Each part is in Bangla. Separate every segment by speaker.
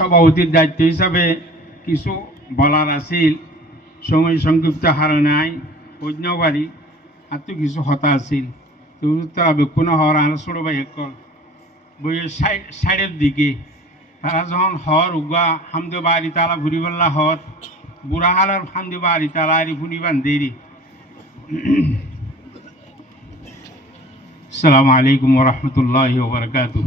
Speaker 1: সভাপতির দায়িত্ব হিসাবে কিছু বলার আছিল। সময় সংক্ষিপ্ত হার নাই অন্য বাড়ি আর তো কিছু হতা আছিল। বেকুন হর আর ছোট ভাই একল বইয়ের সাইডের দিকে তারা যখন হর উগা, হামদে বাড়ি তালা ঘুরি পাল্লা হর বুড়া হালার হামদে বাড়ি তালা আরি ফুনি বান্ধেরি আসসালামু আলাইকুম ওরহমতুল্লাহ ওবরকাতুহ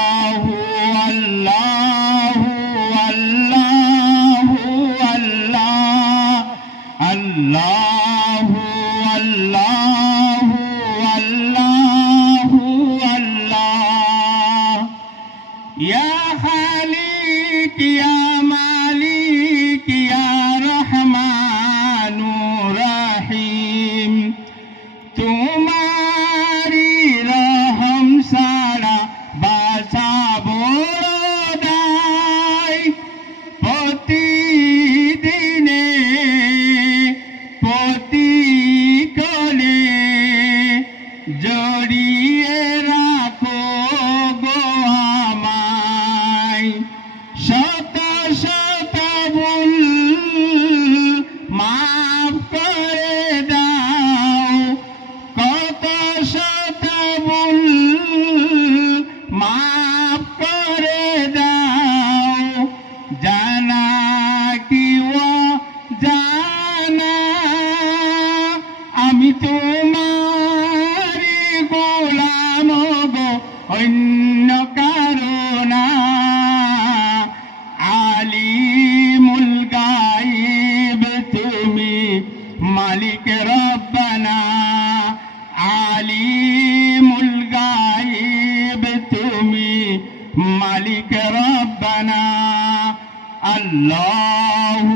Speaker 1: মালিক রব্বানা আল্লাহু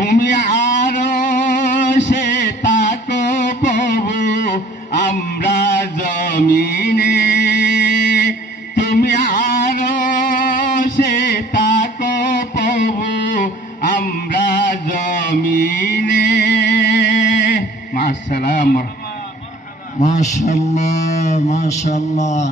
Speaker 1: তুমি আরও সে তাকো প্রভু, আমরা জমিনে। তুমি আরও সে তাকো প্রভু, আমরা জমিনে। মাসালাম
Speaker 2: মাশাল্লাহ মাশাল্লাহ